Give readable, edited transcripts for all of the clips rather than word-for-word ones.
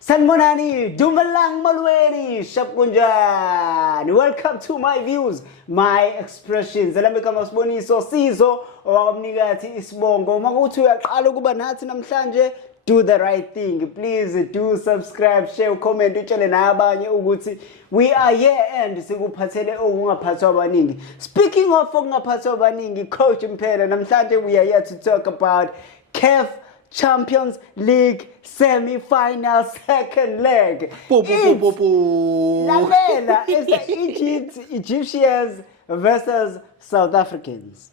Sanmonani, Dumalang Malweni, Shapkunjani. Welcome to my views, my expressions. Alam kama siboniso sizo owakamnikati isibongo. Makuthi uyaqala ukuba nathi namhlanje, do the right thing. Please do subscribe, share, comment, utshele nabanye ukuthi we are here and sikuphathele okungaphathwa abaningi. Speaking of okungaphathwa abaningi, Coach Mphela, namhlanje we are here to talk about CAF Champions League semi-final second leg. Lalela, it's the Egyptians versus South Africans.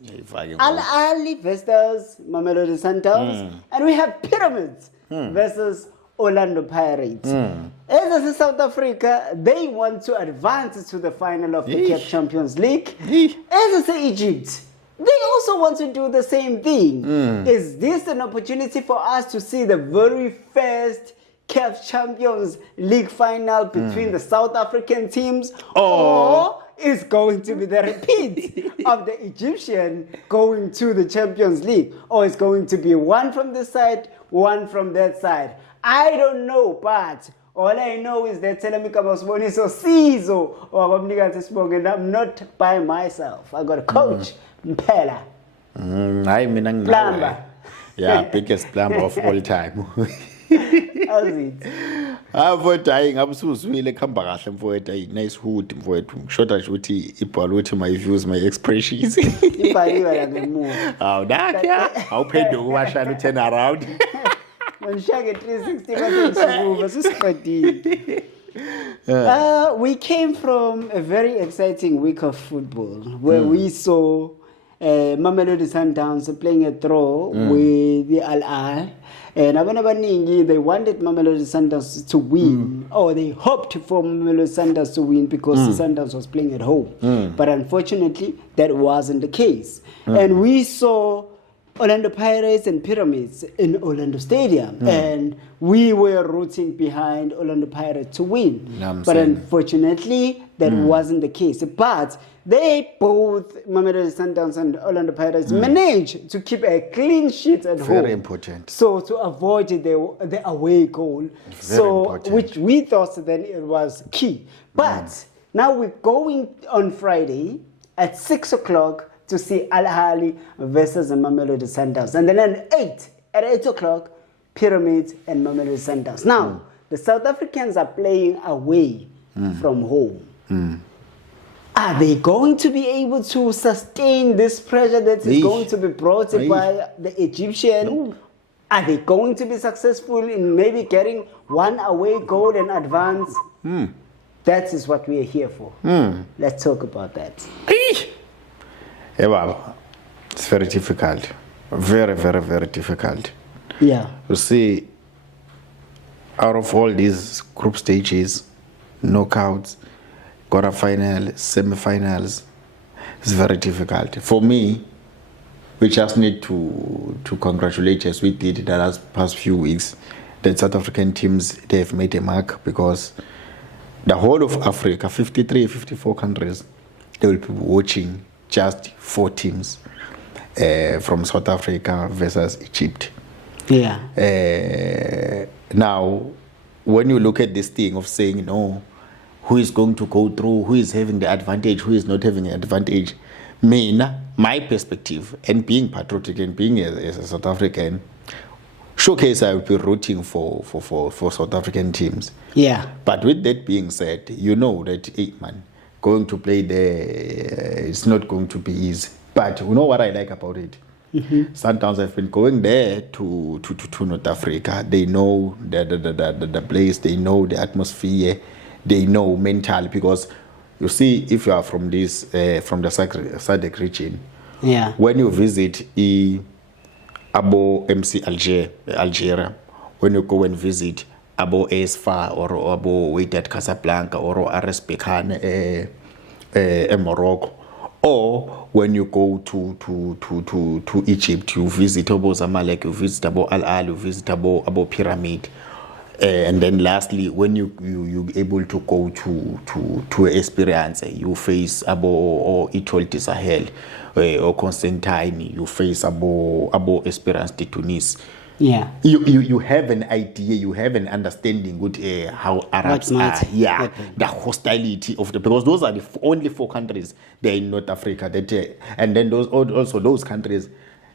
Al Ahly versus Mamelodi Sundowns. And we have Pyramids versus Orlando Pirates. As a South Africa, they want to advance to the final of the CAF Champions League. As a Egypt, they also want to do the same thing. Is this an opportunity for us to see the very first CAF Champions League final between the South African teams? Or is going to be the repeat of the Egyptian going to the Champions League? Or is going to be one from this side, one from that side? I don't know, but all I know is that Boniso Sizo or and I'm not by myself. I got a coach. Mphela. Plumber. Yeah, biggest plumber of all time. How's it? Mfowethu hayi ngabe usuzwile khamba kahle mfowethu hayi nice hood mfowethu ngishoda nje ukuthi ibhala ukuthi my views my expressions Ibhaliwe la ngemuva. Awu nakya awuphenduka ubashana u10 around Manishake 360 bathi ngibuva sisiqedile. We came from a very exciting week of football where we saw Mamelodi Sundowns playing a draw with the Al Ahly. And abaningi, they wanted Mamelodi Sundowns to win, or they hoped for Mamelodi Sundowns to win because the Sundowns was playing at home. But unfortunately, that wasn't the case. And we saw Orlando Pirates and Pyramids in Orlando Stadium, and we were rooting behind Orlando Pirates to win. But unfortunately, that wasn't the case. But they both, Mamelodi Sundowns and Orlando Pirates, managed to keep a clean sheet at home. Very important. So to avoid the away goal, which we thought then it was key. But now we're going on Friday at 6 o'clock to see Al Ahly versus Mamelodi Sundowns. And then at 8 o'clock, Pyramids and Mamelodi Sundowns. Now, the South Africans are playing away from home. Are they going to be able to sustain this pressure that is going to be brought by the Egyptian? No. Are they going to be successful in maybe getting one away goal and advance? That is what we are here for. Let's talk about that. Yeah, Baba. It's very difficult. Very, very, very difficult. Yeah. You see, out of all these group stages, knockouts, quarterfinals, semi-finals, it's very difficult. For me, we just need to congratulate, as we did in the past few weeks, that South African teams, they have made a mark because the whole of Africa, 53, 54 countries, they will be watching just 4 teams from South Africa versus Egypt. Yeah. Now, when you look at this thing of saying, no, who is going to go through, who is having the advantage, who is not having an advantage, my perspective, and being patriotic and being a South African, showcase I will be rooting for South African teams. Yeah. But with that being said, you know that, hey, man, going to play there, it's not going to be easy. But you know what I like about it? Sometimes I've been going there to North Africa. They know the place, they know the atmosphere, they know mentally. Because you see, if you are from this from the SADC region, when you visit Abo MC Algeria, when you go and visit Abo Esfa or Abo Wydad Casablanca or RS Berkane Morocco, or when you go to Egypt, you visit Abo Zamalek, you visit Abo Al Ahly, you visit Abo Pyramid, and then lastly, when you able to go to Esperance, you face Abo or Etoile de Sahel or Constantine, you face Abo Esperance de Tunis. Yeah. You have an idea, you have an understanding with how Arabs What might are. Yeah, happen. the hostility of because those are the only 4 countries there in North Africa that, and then also those countries.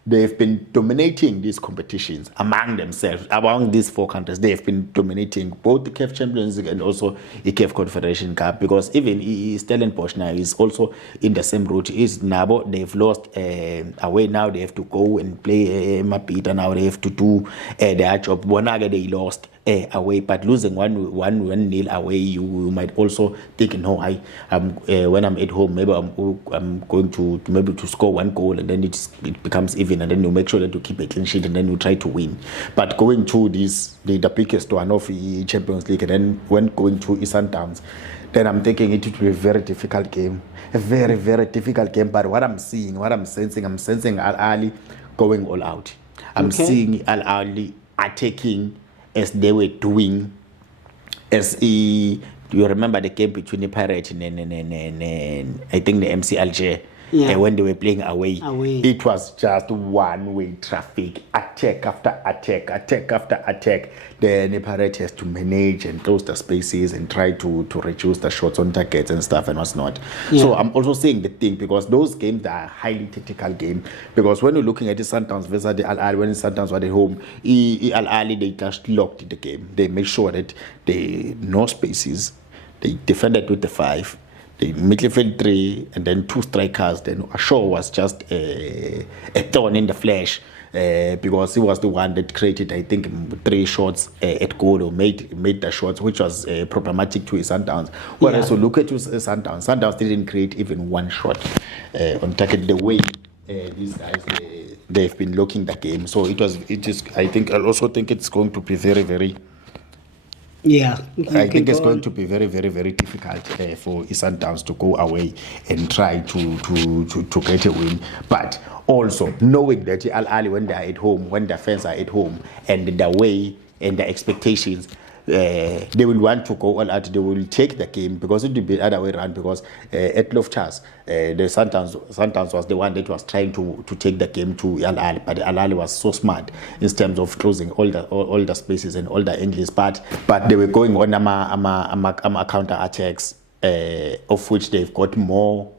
They've been dominating these competitions among themselves. Among these 4 countries, they have been dominating both the CAF Champions League and also the CAF Confederation Cup. Because even Stellenbosch now is also in the same route. Is Nabo, they've lost away now. They have to go and play Mapita now. They have to do their job. Bonaga they lost away, but losing 1-0 away, you might also think, no, when I'm at home, maybe I'm going to maybe to score 1 goal, and then it becomes even, and then you make sure that you keep a clean sheet, and then you try to win. But going to the biggest one of the Champions League, and then when going to Sundowns, then I'm thinking it will be a very difficult game, a very, very difficult game. But what I'm seeing, what I'm sensing Al Ahly going all out. I'm seeing Al Ahly attacking as they were doing, do you remember the game between the Pirates and I think the MC Alger? Yeah. When they were playing away, it was just one-way traffic, attack after attack, attack after attack. Then the Pirates has to manage and close the spaces and try to reduce the shots on targets and stuff and what's not. Yeah. So I'm also saying the thing, because those games are highly tactical game. Because when you're looking at the Sundowns versus the Al Ahly, when the Sundowns were at home, Al Ahly, they just locked the game. They make sure that they no spaces. They defended with the 5. The midfield 3, and then 2 strikers. Then Ashaw was just a thorn in the flesh, because he was the one that created, I think, 3 shots at goal, or made the shots, which was problematic to his Sundowns. Whereas you look at his Sundowns didn't create even 1 shot on target. The way these guys they've been looking the game, so it is. I also think it's going to be very, very. Yeah, I think it's going to be very, very, very difficult for Sundowns to go away and try to get a win. But also knowing that Al Ahly, when they are at home, when their fans are at home, and the way and the expectations, they will want to go all out. They will take the game, because it will be the other way around. Because at Loftus, the Sundowns was the one that was trying to take the game to Al Ahly, but Al Ahly was so smart in terms of closing all the spaces and all the angles. But they were going on counter attacks, of which they've got more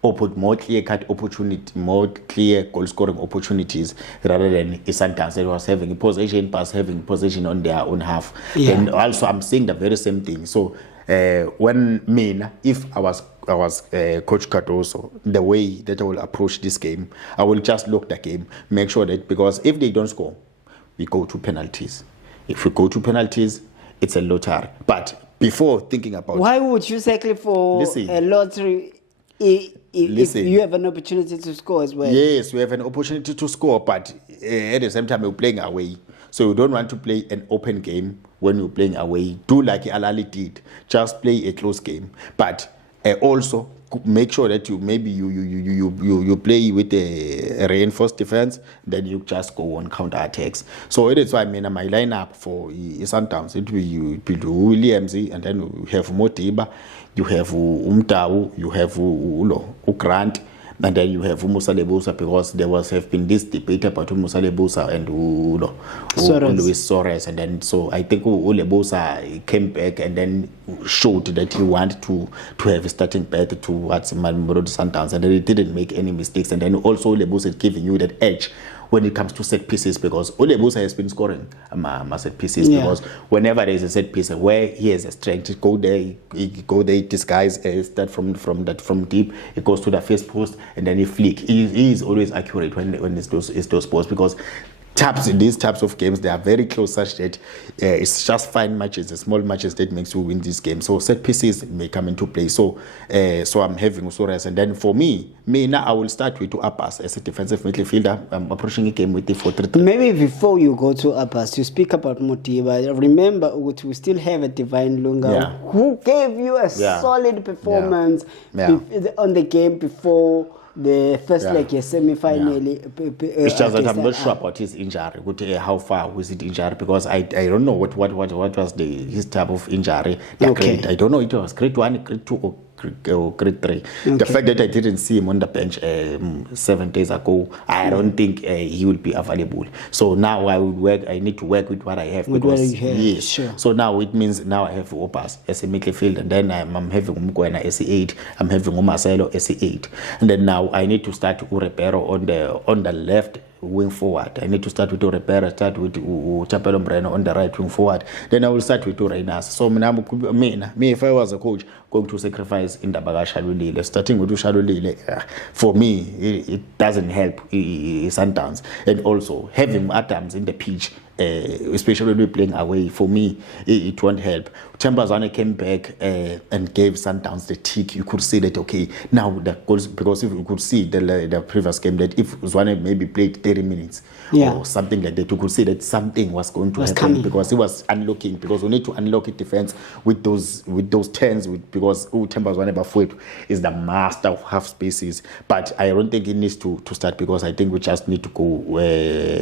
clear-cut opportunity, more clear goal-scoring opportunities, rather than Sundowns that was having possession on their own half. Yeah. And also, I'm saying the very same thing. So if I was Coach Cardoso, the way that I will approach this game, I will just look the game, make sure that, because if they don't score, we go to penalties. If we go to penalties, it's a lottery. But before thinking about, why would you settle for a lottery? If you have an opportunity to score as well. Yes, we have an opportunity to score, but at the same time we're playing away. So you don't want to play an open game when you're playing away. Do like Al Ahly did, just play a close game. But also make sure that you play with a reinforced defense, then you just go on counter attacks. So it is why my lineup for Sundowns, it will be Williams, and then you have Modiba, you have Umtau, you have Grant, and then you have Musa Lebusa, because there have been this debate about Musa Lebusa and Luis Suarez, and then so I think Lebusa came back and then showed that he wanted to have a starting berth towards Mamelodi Sundowns, and then he didn't make any mistakes, and then also Lebusa is giving you that edge when it comes to set pieces, because Lebusa has been scoring set pieces, because whenever there is a set piece where he has a strength, go there, disguise, start from deep, he goes to the first post, and then he flick. He is always accurate when it's those posts, because these types of games, they are very close, such that it's just fine matches, the small matches that makes you win this game. So set pieces may come into play. So I'm having Suarez, and then for me now I will start with Abbas as a defensive midfielder. I'm approaching a game with the 4-3-3. Maybe before you go to Abbas, you speak about Modiba. Remember, we still have a Divine Lunga who gave you a solid performance on the game before the first leg, semi-final. It's just that I'm not sure about his injury. How far was it injury? Because I don't know what was his type of injury. I don't know. It was grade 1, grade 2, or grade 3. The fact that I didn't see him on the bench 7 days ago, I don't think he will be available. So now I need to work with what I have. With because what you have, yes. sure. So now it means now I have Opas as a midfield, and then I'm having Mkwena as a 8, I'm having Marcelo as a 8, and then now I need to start Urepero on the left wing forward. I need to start with Urepero, start with Chapelo Mbreno on the right wing forward. Then I will start with Reinas. So me, if I was a coach, going to sacrifice in the Shalulile, starting with Shalulile, for me, it doesn't help Sundowns. And also having Adams in the pitch, especially when we're playing away, for me, it won't help. Chambazwane came back and gave Sundowns the tick. You could see that, okay, now the goals, because if you could see the previous game, that if Zwane maybe played 30 minutes or something like that, you could see that something was going to happen coming. Because he was unlocking, because we need to unlock it defense with those 10s, because Chambazwane Bafwetu is the master of half spaces. But I don't think he needs to start, because I think we just need to go,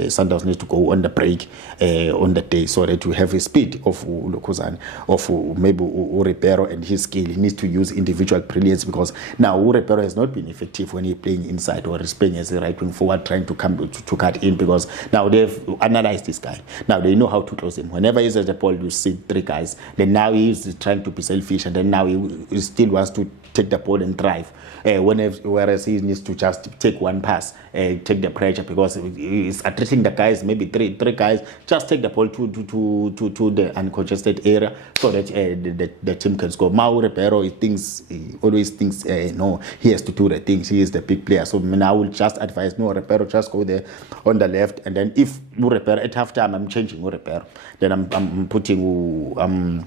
Sundowns needs to go on the break on the day, so that we have a speed of Lokozane, of maybe Urepero and his skill. He needs to use individual brilliance, because now Urepero has not been effective when he's playing inside or is playing as a right wing forward, trying to come to cut in, because now they've analyzed this guy. Now they know how to close him. Whenever he's at the ball, you see 3 guys. Then now he's trying to be selfish, and then now he still wants to take the ball and drive. Whereas he needs to just take one pass, take the pressure, because he's addressing the guys, maybe three guys, just take the ball to the uncongested area, so that the team can score. Mau Repero, he always thinks, no, he has to do the things, he is the big player. So I will just advise, no, Repero, just go there on the left, and then if Repero at halftime, I'm changing Repero, then I'm putting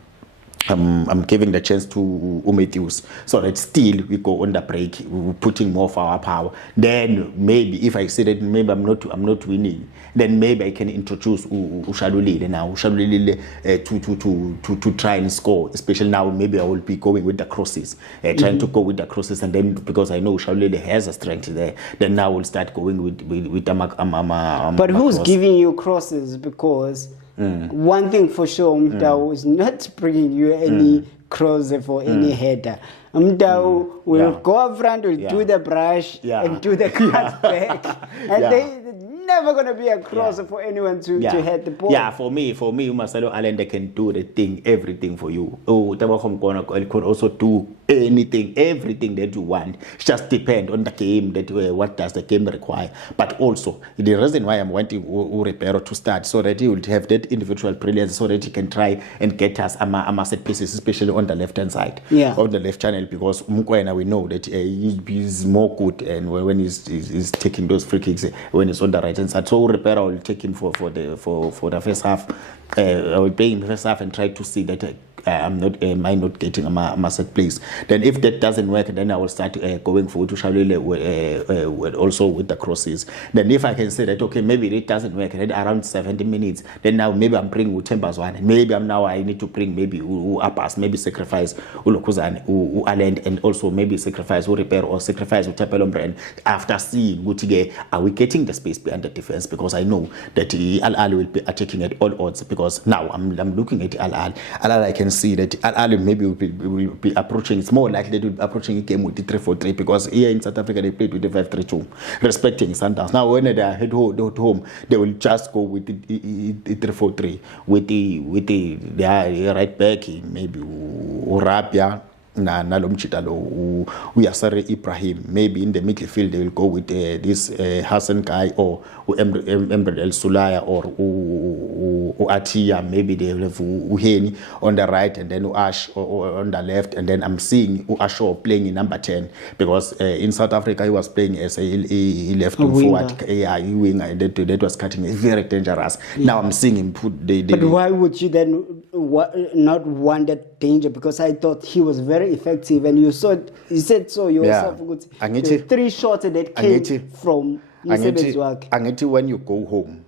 I'm giving the chance to Matthews, so that still we go on the break, we're putting more of our power. Then maybe if I see that maybe I'm not winning, then maybe I can introduce Ushadulile now, to try and score. Especially now, maybe I will be going with the crosses, trying to go with the crosses, and then because I know Ushadulile has a strength there, then now we'll start going with the But who's giving you crosses? Because one thing for sure, Mdau is not bringing you any crosser for any header. Mdau will go up front, will do the brush and do the cut back, and they never gonna be a crosser for anyone to head the ball. Yeah, for me, Marcelo Allende can do the thing, everything for you. Oh, Tabahom could also do anything, everything that you want. It just depend on the game, that what does the game require. But also the reason why I'm wanting Urepero to start, so that he will have that individual brilliance, so that he can try and get us a set pieces, especially on the left hand side, on the left channel, because Mkwena, we know that he's more good, and when he's taking those free kicks when he's on the right hand side. So Urepero will take him for the first half. I will play him first half and try to see that am I not getting a set place. Then if that doesn't work, then I will start going forward to Shalule also with the crosses. Then if I can say that, okay, maybe it doesn't work, then around 70 minutes, then now maybe I'm bringing Utembazwane. Maybe I need to bring maybe Uapas, maybe sacrifice Ulokuzane, Allende, and also maybe sacrifice Urepero or sacrifice Utapelo Mbreno, after seeing Gutige, are we getting the space behind the defense? Because I know that Al Ahly will be attacking at all odds, because now I'm looking at Al Ahly. Al Ahly, I can see that Al Ahly maybe will be approaching, it's more likely to be approaching a game with the 3-4-3, because here in South Africa they played with the 5-3-2, respecting Sundowns. Now when they are at home, they will just go with the 3-4-3 with the right back, maybe Urapia, nalo mchitalo Uyasare Ibrahim. Maybe in the midfield they will go with this Hassan guy, or Emre El Sulaya, or Atia. Maybe they will have Uheni on the right, and then Uash on the left, and then I'm seeing Uasho playing in number 10, because in South Africa he was playing as a left forward, winger, and that was cutting it, very dangerous. Now I'm seeing him put But why would you then not want that danger? Because I thought he was very effective, and you said so yourself. The 3 shots that came from Angithi, when you go home,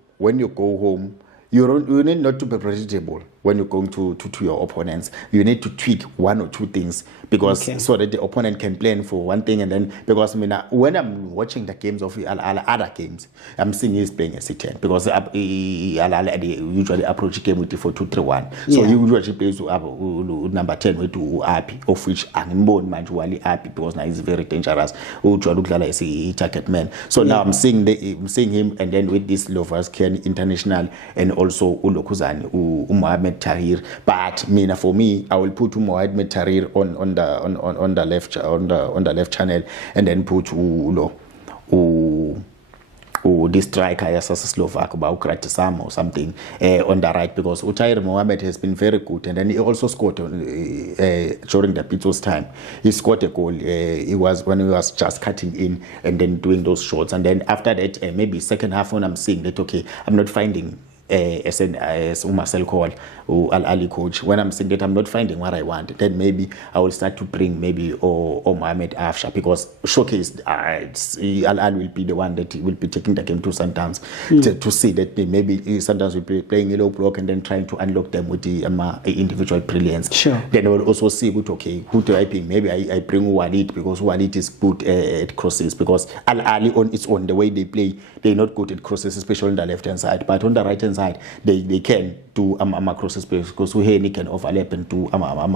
you need not to be predictable. when you're going to your opponents. You need to tweak one or two things because so that the opponent can plan for one thing, and then because when I'm watching the games of other games, I'm seeing he's playing as a 10 because they usually approach game with the 4-2-3-1. So he usually plays number 10 with Api, of which I'm more manually Api because now he's very dangerous. Is a target man. So now I'm seeing him, and then with this Lovaskan international and also Ulokuzan, Mohamed Tahir. But for me, I will put Mohamed Tahir on the left channel, and then put this striker as a Slovak about Kratisam or something on the right, because Tahir Mohamed has been very good, and then he also scored during the Pitos time. He scored a goal. He was when he was just cutting in and then doing those shots, and then after that maybe second half when I'm seeing that I'm not finding as Marcel Cole or Al Ali coach, when I'm saying that I'm not finding what I want, then maybe I will start to bring maybe or Mohamed Afsha, because showcase Al Ali will be the one that will be taking the game to Sundowns to see that maybe Sundowns will be playing a low block and then trying to unlock them with the individual brilliance. Sure. Then I will also see who do I pick? Maybe I bring Walid, because Walid is good at crosses, because Al Ali on its own, the way they play, they're not good at crosses, especially on the left hand side, but on the right hand side they can do crosses, because Uheni can overlap and do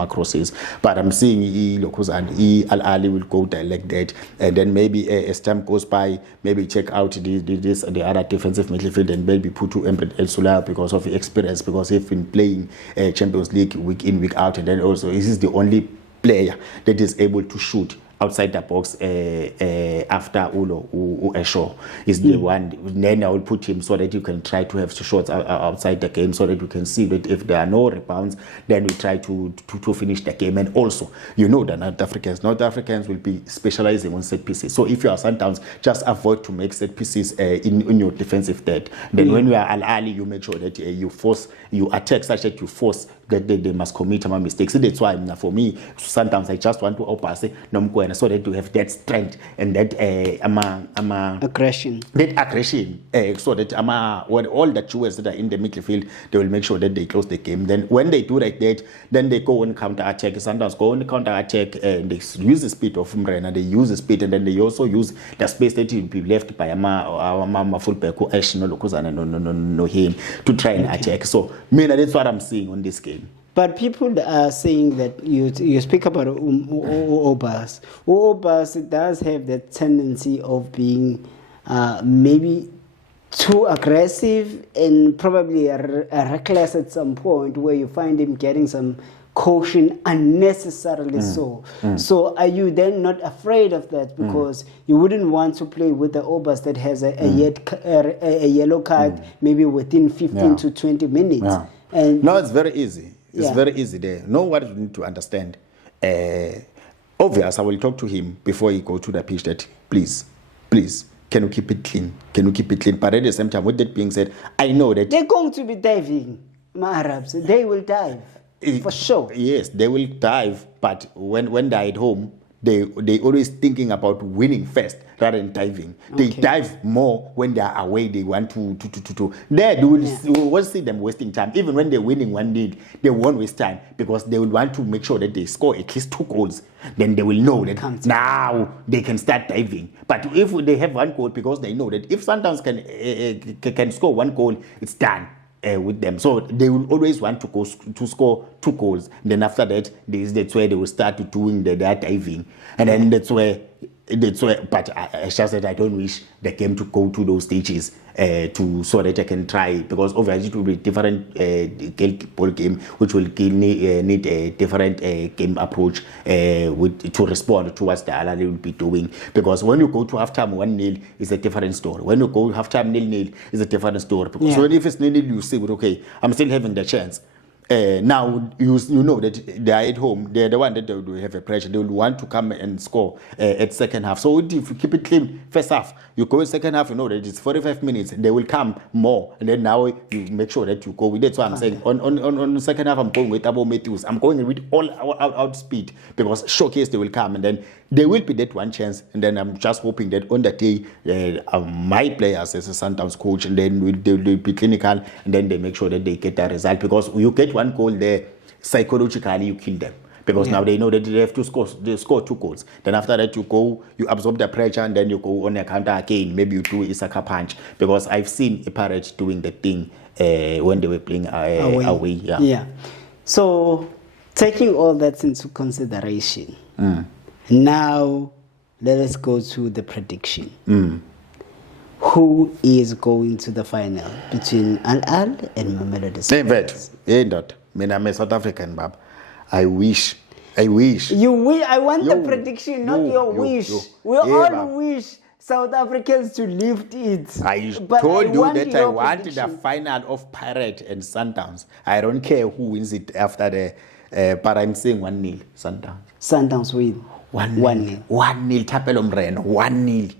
crosses. But I'm seeing Lokuzan, Al Ali will go like that, and then maybe as time goes by, maybe check out the other defensive midfield and maybe put to Emre El Sula because of the experience, because he's been playing Champions League week in week out, and then also this is the only player that is able to shoot outside the box after Ulo Esho is the one. Then I will put him so that you can try to have shots outside the game, so that you can see that if there are no rebounds, then we try to finish the game. And also, the North Africans will be specializing on set pieces. So if you are Sundowns, just avoid to make set pieces in your defensive third. Then when you are Al Ali, you make sure that you attack such that you force that they must commit mistakes. So that's why for me, sometimes I just want to opass so that you have that strength and that aggression. So that all the jewels that are in the midfield, they will make sure that they close the game. Then when they do like that, then they go on counter attack. Sometimes go on counter attack and they use the speed of Mrena. They use the speed, and then they also use the space that will be left by our fullback no him to try and attack. So that's what I'm seeing on this game. But people are saying that you speak about Obas. Obas does have that tendency of being maybe too aggressive and probably reckless at some point, where you find him getting some caution unnecessarily so. So are you then not afraid of that, because you wouldn't want to play with the Obas that has a yellow card maybe within 15 to 20 minutes? Yeah. And no, it's very easy. It's very easy there. Know what you need to understand. Obvious, I will talk to him before he go to the pitch that please, can you keep it clean? Can you keep it clean? But at the same time, with that being said, I know that they're going to be diving, my Arabs. They will dive for sure. Yes, they will dive. But when they're at home, they always thinking about winning first rather than diving. They dive more when they are away. They want to. There, you will see them wasting time. Even when they're winning 1-0, they won't waste time, because they will want to make sure that they score at least 2 goals. Then they will know that now they can start diving. But if they have 1 goal, because they know that if Sundowns can score 1 goal, it's done. With them, so they will always want to score 2 goals. Then after that, that's where they will start doing their diving, and then that's where. But I just said I don't wish the game to go to those stages so that I can try, because obviously it will be a different ball game, which will need a different game approach to respond towards the Al Ahly will be doing. Because when you go to halftime 1-0, it's a different story. When you go halftime 0-0, it's a different story. Because so if it's 0-0, you say, okay, I'm still having the chance. Now you know that they are at home. They're the one that they will have a pressure. They will want to come and score at second half. So if you keep it clean first half, you go in second half, you know that it's 45 minutes. They will come more, and then now you make sure that you go with. That's why I'm saying on the second half I'm going with Abo Matthews. I'm going with all out speed, because showcase they will come, and then there will be that one chance. And then I'm just hoping that on that day my players as a Sundowns coach, and then they will be clinical, and then they make sure that they get that result, because you get one goal there, psychologically you kill them. Because now they know that they have to score 2 goals. Then after that you absorb the pressure and then you go on a counter again. Maybe you do a sucker punch. Because I've seen a Pirates doing the thing when they were playing away. Yeah. So taking all that into consideration, now let us go to the prediction. Who is going to the final between Al Ahly and Mamelodi Sundowns? I'm a South African, Bab. I wish. I want the prediction, not your wish. We all wish South Africans to lift it. I told you that I want the final of Pirates and Sundowns. I don't care who wins it after the. But I'm saying 1-0 Sundowns. Sundowns win. 1-0. 1-0. Tapelo Mreno. 1-0.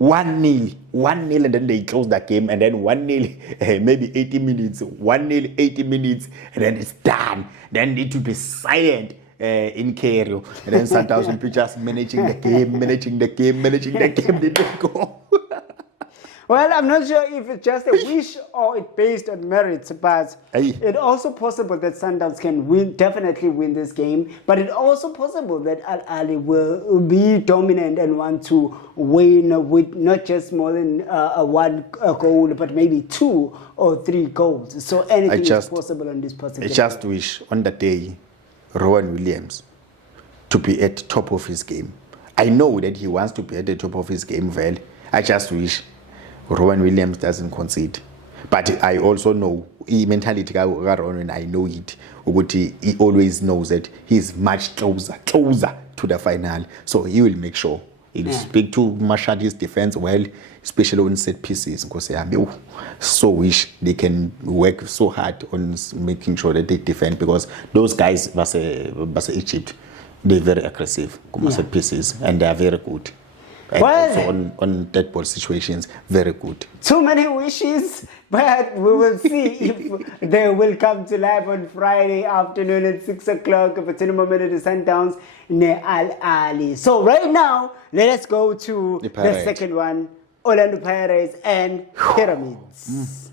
1-0, and then they close the game, and then 1-0, maybe 80 minutes, 1-0, 80 minutes, and then it's done. Then it will be silent in Cairo, and then Sundowns will be just managing the game, then they go. Well, I'm not sure if it's just a wish or it's based on merits, but it's also possible that Sundowns can definitely win this game. But it's also possible that Al Ahly will be dominant and want to win with not just more than one goal, but maybe 2 or 3 goals. So anything is possible on this particular. I just wish on that day, Rowan Williams to be at the top of his game. I know that he wants to be at the top of his game, well. I just wish Rowan Williams doesn't concede. But I also know, mentality I know it. He always knows that he's much closer to the final. So he will make sure he'll speak to Mashadi's defense well, especially on set pieces. Because I so wish they can work so hard on making sure that they defend, because those guys versus Egypt, they're very aggressive set pieces, and they are very good. Well, on dead ball situations, very good. Too many wishes, but we will see if they will come to life on Friday afternoon at 6 o'clock between Mamelodi Sundowns and Al Ahly. So right now, let us go to the second one, Orlando Pirates and Pyramids.